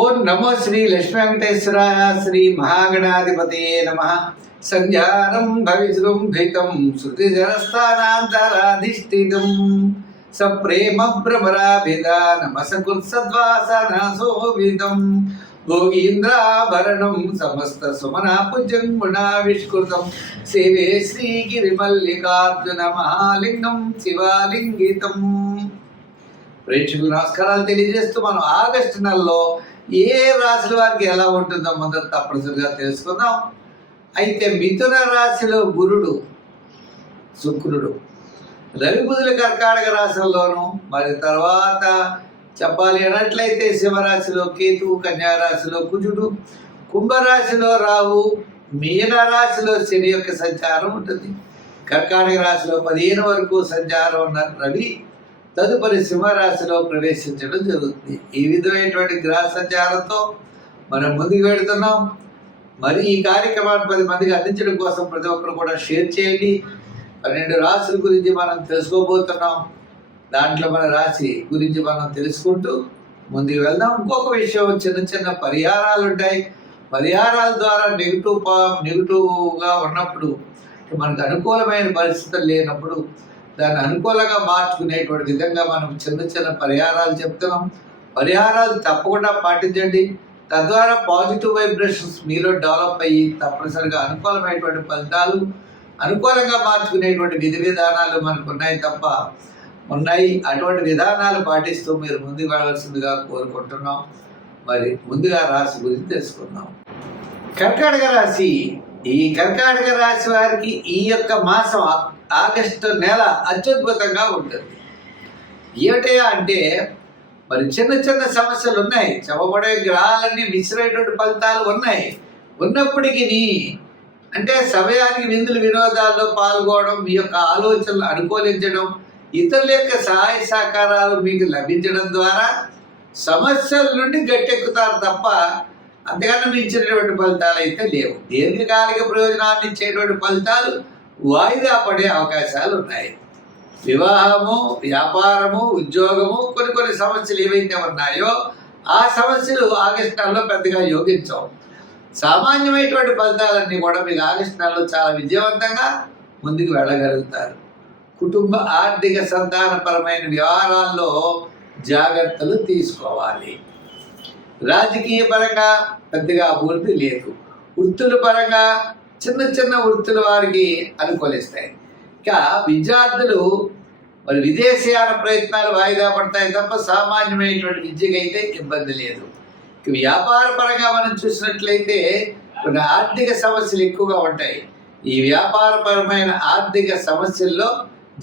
ఓం నమో శ్రీ లక్ష్మీ వెంకటేశ్వరాయ శ్రీ మహాగణాధిపతయే నమః. సంధ్యారంభ విజృంభితం శృతిజరస్థానాంతరాధిష్ఠితం సప్రేమ భ్రమరాభిధానమసకృత్సద్వాసనాశోభితం భోగీంద్రాభరణం సమస్త సుమనాపుజంగుణావిష్కృతం సేవే శ్రీగిరిమల్లికార్జున మహాలింగం శివాలింగితం. ప్రేక్షకులు నమస్కారాలు తెలియజేస్తూ మనం ఆగస్టు నెలలో ఏ రాశుల వారికి ఎలా ఉంటుందో మొదట తప్పనిసరిగా తెలుసుకుందాం. అయితే మిథున రాశిలో గురుడు, శుక్రుడు, రవి బుధుల కర్కాటక రాశుల్లోనూ, మరి తర్వాత చెప్పాలి అన్నట్లయితే సింహరాశిలో కేతువు, కన్యారాశిలో కుజుడు, కుంభరాశిలో రాహు, మీన రాశిలో శని యొక్క సంచారం ఉంటుంది. కర్కాటక రాశిలో 15 వరకు సంచారం ఉన్న రవి తదుపరి సింహరాశిలో ప్రవేశించడం జరుగుతుంది. ఈ విధమైనటువంటి గ్రహ సంచారంతో మనం ముందుకు వెళుతున్నాం. మరి ఈ కార్యక్రమాన్ని 10 మందికి అందించడం కోసం ప్రతి ఒక్కరు కూడా షేర్ చేయండి. 12 రాశుల గురించి మనం తెలుసుకోబోతున్నాం. దాంట్లో మన రాశి గురించి మనం తెలుసుకుంటూ ముందుకు వెళ్దాం. ఇంకొక విషయం, చిన్న చిన్న పరిహారాలు ఉంటాయి. పరిహారాల ద్వారా నెగిటివ్గా ఉన్నప్పుడు, మనకు అనుకూలమైన పరిస్థితులు లేనప్పుడు దాన్ని అనుకూలంగా మార్చుకునేటువంటి విధంగా మనం చిన్న చిన్న పరిహారాలు చెప్తున్నాం. పరిహారాలు తప్పకుండా పాటించండి. తద్వారా పాజిటివ్ వైబ్రేషన్స్ మీలో డెవలప్ అయ్యి తప్పనిసరిగా అనుకూలమైనటువంటి ఫలితాలు, అనుకూలంగా మార్చుకునేటువంటి విధి విధానాలు మనకు ఉన్నాయి. అటువంటి విధానాలు పాటిస్తూ మీరు ముందుకు వెళ్ళవలసిందిగా కోరుకుంటున్నాం. మరి ముందుగా రాశి గురించి తెలుసుకుందాం. కర్కాటక రాశి. ఈ కర్కాటక రాశి వారికి ఈ యొక్క మాసం ఆగస్టు నెల అత్యద్భుతంగా ఉంటుంది. ఏమిటయా అంటే, మరి చిన్న చిన్న సమస్యలు ఉన్నాయి, చెప్పబడే గ్రహాలన్నీ మిశ్రమైనటువంటి ఫలితాలు ఉన్నప్పటికీ అంటే సమయానికి విందులు వినోదాల్లో పాల్గొనడం, మీ యొక్క ఆలోచనలు అనుకూలించడం, ఇతరుల యొక్క సహాయ సహకారాలు మీకు లభించడం ద్వారా సమస్యల నుండి గట్టెక్కుతారు తప్ప అంతకన్నా మించినటువంటి ఫలితాలు అయితే లేవు. దీర్ఘకాలిక ప్రయోజనాన్ని ఇచ్చేటువంటి ఫలితాలు వాయిదా పడే అవకాశాలు ఉన్నాయి. వివాహము, వ్యాపారము, ఉద్యోగము, కొన్ని సమస్యలు ఏవైతే ఉన్నాయో ఆ సమస్యలు ఆగస్టు నెలలో పెద్దగా యోగించవు. సామాన్యమైనటువంటి ఫలితాలన్నీ కూడా మీకు ఆగస్టు నెలలో చాలా విజయవంతంగా ముందుకు వెళ్ళగలుగుతారు. కుటుంబ, ఆర్థిక, సంతానపరమైన వ్యవహారాల్లో జాగ్రత్తలు తీసుకోవాలి. రాజకీయ పరంగా పెద్దగా అభివృద్ధి లేదు. వృత్తుల పరంగా చిన్న వృత్తుల వారికి అనుకూలిస్తాయి. ఇంకా విద్యార్థులు మరి విదేశీయాన ప్రయత్నాలు వాయిదా పడతాయి తప్ప సామాన్యమైనటువంటి విద్యకైతే ఇబ్బంది లేదు. వ్యాపార పరంగా మనం చూసినట్లయితే కొన్ని ఆర్థిక సమస్యలు ఎక్కువగా ఉంటాయి. ఈ వ్యాపారపరమైన ఆర్థిక సమస్యల్లో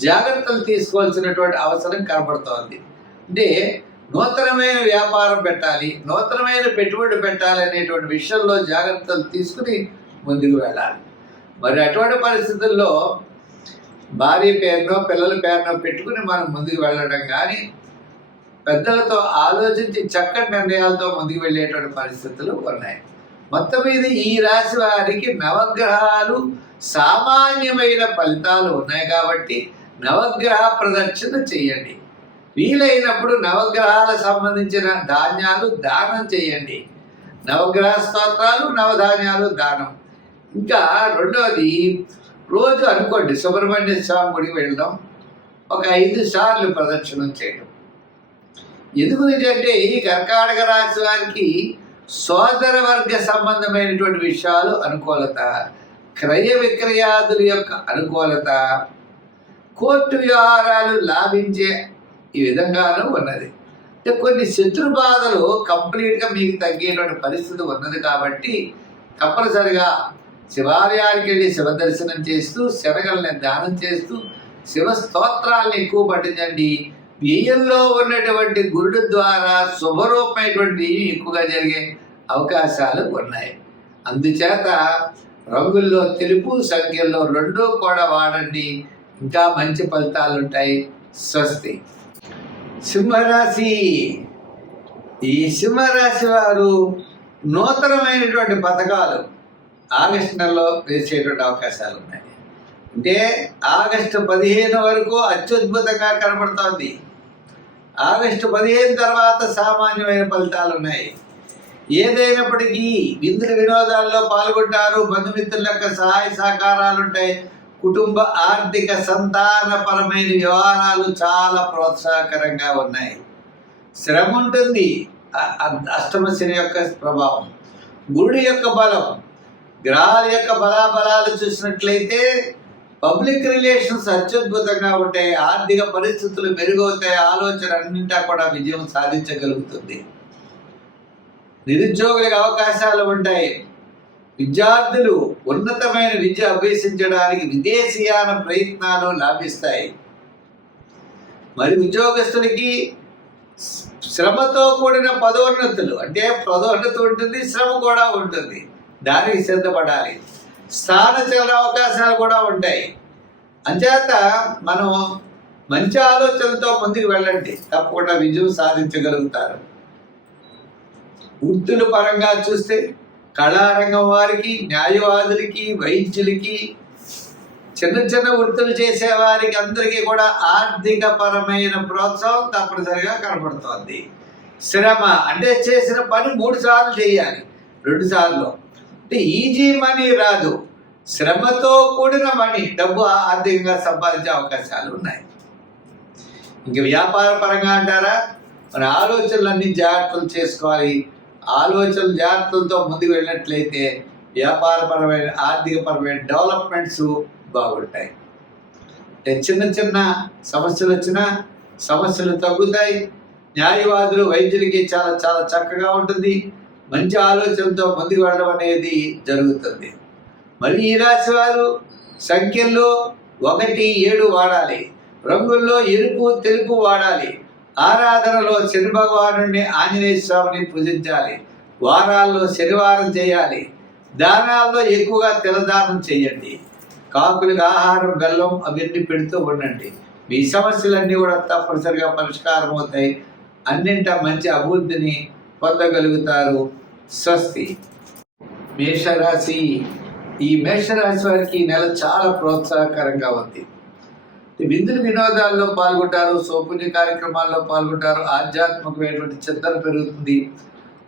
జాగ్రత్తలు తీసుకోవాల్సినటువంటి అవసరం కనబడుతోంది. అంటే నూతనమైన వ్యాపారం పెట్టాలి, నూతనమైన పెట్టుబడి పెట్టాలి అనేటువంటి విషయంలో జాగ్రత్తలు తీసుకుని ముందుకు వెళ్ళాలి. మరి అటువంటి పరిస్థితుల్లో భార్య పేరునో పిల్లల పేరునో పెట్టుకుని మనం ముందుకు వెళ్ళడం కానీ, పెద్దలతో ఆలోచించి చక్కటి నిర్ణయాలతో ముందుకు వెళ్ళేటువంటి పరిస్థితులు ఉన్నాయి. మొత్తం మీద ఈ రాశి వారికి నవగ్రహాలు సామాన్యమైన ఫలితాలు ఉన్నాయి కాబట్టి నవగ్రహ ప్రదక్షిణ చేయండి. వీలైనప్పుడు నవగ్రహాలకు సంబంధించిన ధాన్యాలు దానం చేయండి. నవగ్రహ స్తోత్రాలు, నవధాన్యాలు దానం. ఇంకా రెండవది, రోజు అనుకోండి సుబ్రహ్మణ్య స్వామి గుడికి వెళ్ళడం, ఒక 5 సార్లు ప్రదక్షిణం చేయడం. ఎందుకంటే ఈ కర్కాటక రాశి వారికి సోదర వర్గ సంబంధమైనటువంటి విషయాలు అనుకూలత, క్రయ విక్రయాదుల యొక్క అనుకూలత, కోర్టు వ్యవహారాలు లాభించే ఈ విధంగానూ ఉన్నది. అంటే కొన్ని శత్రు బాధలు కంప్లీట్గా మీకు తగ్గేటువంటి పరిస్థితి ఉన్నది కాబట్టి తప్పనిసరిగా శివాలయానికి వెళ్ళి శివ దర్శనం చేస్తూ, శనగల్ని దానం చేస్తూ, శివ స్తోత్రాలను ఎక్కువ పఠించండి. వ్యయంలో ఉన్నటువంటి గురుడు ద్వారా శుభరూపమైనటువంటి ఎక్కువగా జరిగే అవకాశాలు ఉన్నాయి. అందుచేత రంగుల్లో తెలుపు, సంఖ్యల్లో 2 కూడా వాడండి. ఇంకా మంచి ఫలితాలు ఉంటాయి. స్వస్తి. సింహరాశి. ఈ సింహరాశి వారు నూతనమైనటువంటి పథకాలు ఆగస్టు నెలలో వేసేటువంటి అవకాశాలు ఉన్నాయి. అంటే ఆగస్టు 15 వరకు అత్యద్భుతంగా కనబడుతోంది. ఆగస్టు 15 తర్వాత సామాన్యమైన ఫలితాలు ఉన్నాయి. ఏదైనప్పటికీ విందులు వినోదాల్లో పాల్గొంటారు, బంధుమిత్రుల యొక్క సహాయ సహకారాలు ఉంటాయి. కుటుంబ ఆర్థిక సంతానపరమైన వ్యవహారాలు చాలా ప్రోత్సాహకరంగా ఉన్నాయి. శ్రమ ఉంటుంది, అష్టమ శని యొక్క ప్రభావం. గురుడి యొక్క బలం, గ్రహాల యొక్క బలాబలాలు చూసినట్లయితే పబ్లిక్ రిలేషన్స్ అత్యద్భుతంగా ఉంటాయి, ఆర్థిక పరిస్థితులు మెరుగవుతాయి, ఆలోచన అన్నింటా కూడా విజయం సాధించగలుగుతుంది. నిరుద్యోగులకు అవకాశాలు ఉంటాయి. విద్యార్థులు ఉన్నతమైన విద్య అభ్యసించడానికి విదేశీయాన ప్రయత్నాలు లాభిస్తాయి. మరి ఉద్యోగస్తులకి శ్రమతో కూడిన పదోన్నతులు, అంటే పదోన్నతి ఉంటుంది, శ్రమ కూడా ఉంటుంది, దానికి సిద్ధపడాలి. స్థానచలన అవకాశాలు కూడా ఉంటాయి. అంచేత మనం మంచి ఆలోచనలతో ముందుకు వెళ్ళండి, తప్పకుండా విజయం సాధించగలుగుతారు. వృత్తుల పరంగా చూస్తే కళారంగం వారికి, న్యాయవాదులకి, వైద్యులకి, చిన్న చిన్న వృత్తులు చేసే వారికి అందరికీ కూడా ఆర్థిక పరమైన ప్రోత్సాహం తప్పనిసరిగా కనబడుతోంది. శ్రమ అంటే చేసిన పని 3 సార్లు చేయాలి, 2 సార్లు అంటే ఈజీ మనీ రాదు, శ్రమతో కూడిన మనీ, డబ్బు ఆర్థికంగా సంపాదించే అవకాశాలు ఉన్నాయి. ఇంక వ్యాపార పరంగా అంటారా, మన ఆలోచనలన్నీ జాగ్రత్తలు చేసుకోవాలి. ఆలోచనలు జాగ్రత్తలతో ముందుకు వెళ్ళినట్లయితే వ్యాపారపరమైన ఆర్థికపరమైన డెవలప్మెంట్స్ బాగుంటాయి. చిన్న చిన్న సమస్యలు వచ్చినా సమస్యలు తగ్గుతాయి. న్యాయవాదులు, వైద్యులకి చాలా చాలా చక్కగా ఉంటుంది. మంచి ఆలోచనతో ముందుకు వెళ్ళడం అనేది జరుగుతుంది. మరి ఈ రాశి వారు సంఖ్యల్లో 1, 7 వాడాలి. రంగుల్లో ఎరుపు, తెలుపు వాడాలి. ఆరాధనలో శని భగవానుడిని, ఆంజనేయ స్వామిని పూజించాలి. వారాల్లో శనివారం చేయాలి. దానాల్లో ఎక్కువగా తిలదానం చేయండి. కాకులకు ఆహారం, బెల్లం అవన్నీ పెడుతూ ఉండండి. మీ సమస్యలన్నీ కూడా తప్పనిసరిగా పరిష్కారం అవుతాయి. అన్నింటా మంచి అభివృద్ధిని పొందగలుగుతారు. స్వస్తి. మేషరాశి. ఈ మేషరాశి వారికి ఈ నెల చాలా ప్రోత్సాహకరంగా ఉంది. విందులు వినోదాల్లో పాల్గొంటారు, సౌపుణ్య కార్యక్రమాల్లో పాల్గొంటారు, ఆధ్యాత్మికమైనటువంటి చింతన పెరుగుతుంది.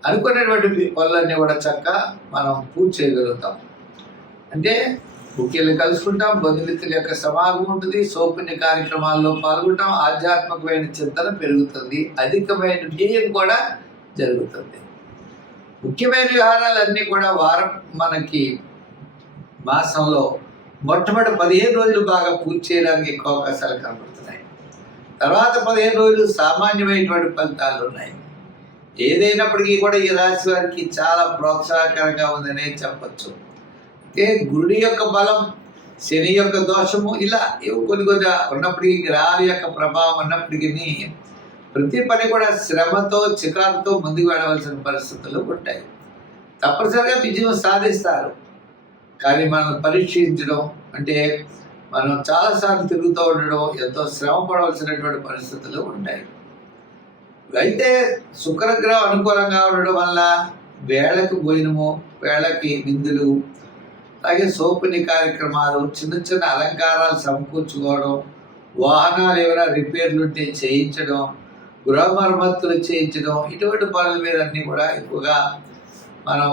అనుకునేటువంటి పనులన్నీ కూడా చక్కగా మనం పూర్తి చేయగలుగుతాం. అంటే ముఖ్యంగా కలుసుకుంటాం, బంధుమిత్రుల యొక్క సమాగం ఉంటుంది, సౌపుణ్య కార్యక్రమాల్లో పాల్గొంటాం, ఆధ్యాత్మికమైన చింతన పెరుగుతుంది, అధికమైన వ్యయం కూడా జరుగుతుంది. ముఖ్యమైన వ్యవహారాలన్నీ కూడా మనకి మాసంలో మొట్టమొదటి 15 రోజులు బాగా పూర్తి చేయడానికి ఎక్కువ అవకాశాలు కనబడుతున్నాయి. తర్వాత 15 రోజులు సామాన్యమైనటువంటి ఫలితాలు ఉన్నాయి. ఏదైనప్పటికీ కూడా ఈ రాశి వారికి చాలా ప్రోత్సాహకరంగా ఉందనే చెప్పచ్చు. అంటే గురుడి యొక్క బలం, శని యొక్క దోషము, ఇలా కొన్ని ఉన్నప్పటికీ, గ్రహాల యొక్క ప్రభావం ఉన్నప్పటికీ ప్రతి పని కూడా శ్రమతో, చికాకుతో ముందుకు వెళ్ళవలసిన పరిస్థితులు ఉంటాయి. తప్పనిసరిగా విజయం సాధిస్తారు. కానీ మనం పరీక్షించడం అంటే మనం చాలాసార్లు తిరుగుతూ ఉండడం, ఎంతో శ్రమ పడవలసినటువంటి పరిస్థితులు ఉంటాయి. అయితే శుక్రగ్రహం అనుకూలంగా ఉండడం వల్ల వేళకు భోజనము, వేళకి విందులు, అలాగే సౌపుణ్య కార్యక్రమాలు, చిన్న చిన్న అలంకారాలు సమకూర్చుకోవడం, వాహనాలు ఏమైనా రిపేర్లు ఉంటే చేయించడం, గృహ మరమ్మతులు చేయించడం, ఇటువంటి పనుల మీద అన్నీ కూడా ఎక్కువగా మనం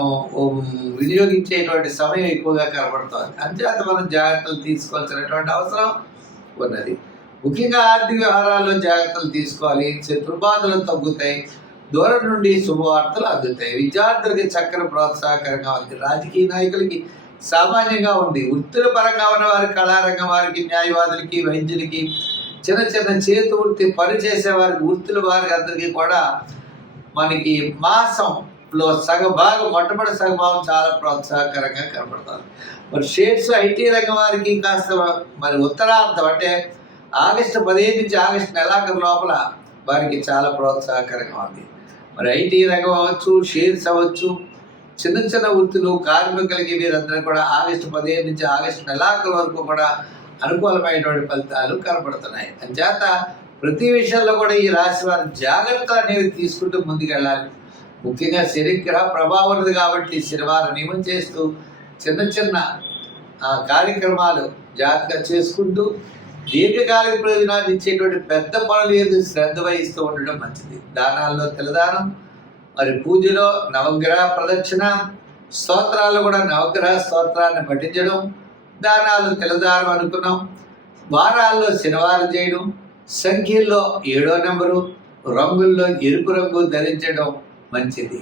వినియోగించేటువంటి సమయం ఎక్కువగా కనబడుతుంది. అంతేత మనం జాగ్రత్తలు తీసుకోవాల్సినటువంటి అవసరం ఉన్నది. ముఖ్యంగా ఆర్థిక వ్యవహారాల్లో జాగ్రత్తలు తీసుకోవాలి. శత్రుబాధలు తగ్గుతాయి, దూరం నుండి శుభవార్తలు అందుతాయి. విద్యార్థులకి చక్కని ప్రోత్సాహకరంగా ఉంది. రాజకీయ నాయకులకి సామాన్యంగా ఉంది. వృత్తుల పరంగా ఉన్న వారికి, కళారంగం వారికి, న్యాయవాదులకి, వైద్యులకి, చిన్న చిన్న చేతి వృత్తి పని చేసే వారికి, వృత్తుల వారికి అందరికీ కూడా మనకి మాసంలో సగభాగం, మొట్టమొదటి సగభాగం చాలా ప్రోత్సాహకరంగా కనపడుతుంది. మరి షేర్స్, ఐటీ రంగం వారికి కాస్త మరి ఉత్తరార్థం అంటే ఆగస్టు 15 నుంచి ఆగస్టు నెలాఖరు లోపల వారికి చాలా ప్రోత్సాహకరంగా ఉంది. మరి ఐటీ రంగం అవ్వచ్చు, షేర్స్ అవ్వచ్చు, చిన్న చిన్న వృత్తులు, కార్మికులకి వీరందరూ కూడా ఆగస్టు 15 నుంచి ఆగస్టు నెలాఖరు వరకు కూడా అనుకూలమైనటువంటి ఫలితాలు కనపడుతున్నాయి. అంచేత ప్రతి విషయంలో కూడా ఈ రాశి వారు జాగ్రత్తలు అనేవి తీసుకుంటూ ముందుకెళ్ళాలి. ముఖ్యంగా శనిగ్రహ ప్రభావం ఉంది కాబట్టి శనివారం నియమం చేస్తూ చిన్న చిన్న కార్యక్రమాలు జాగ్రత్తగా చేసుకుంటూ దీర్ఘకాలిక ప్రయోజనాన్ని ఇచ్చేటువంటి పెద్ద పనులు ఏది శ్రద్ధ వహిస్తూ ఉండడం మంచిది. దానాల్లో తెలదానం, మరి పూజలో నవగ్రహ ప్రదక్షిణ, స్తోత్రాలు కూడా నవగ్రహ స్తోత్రాన్ని పఠించడం, దానాలు తెలదానం అనుకున్నాం. వారాల్లో శనివారం చేయడం, సంఖ్యల్లో 7వ నెంబరు, రంగుల్లో ఎరుపు రంగు ధరించడం మంచిది.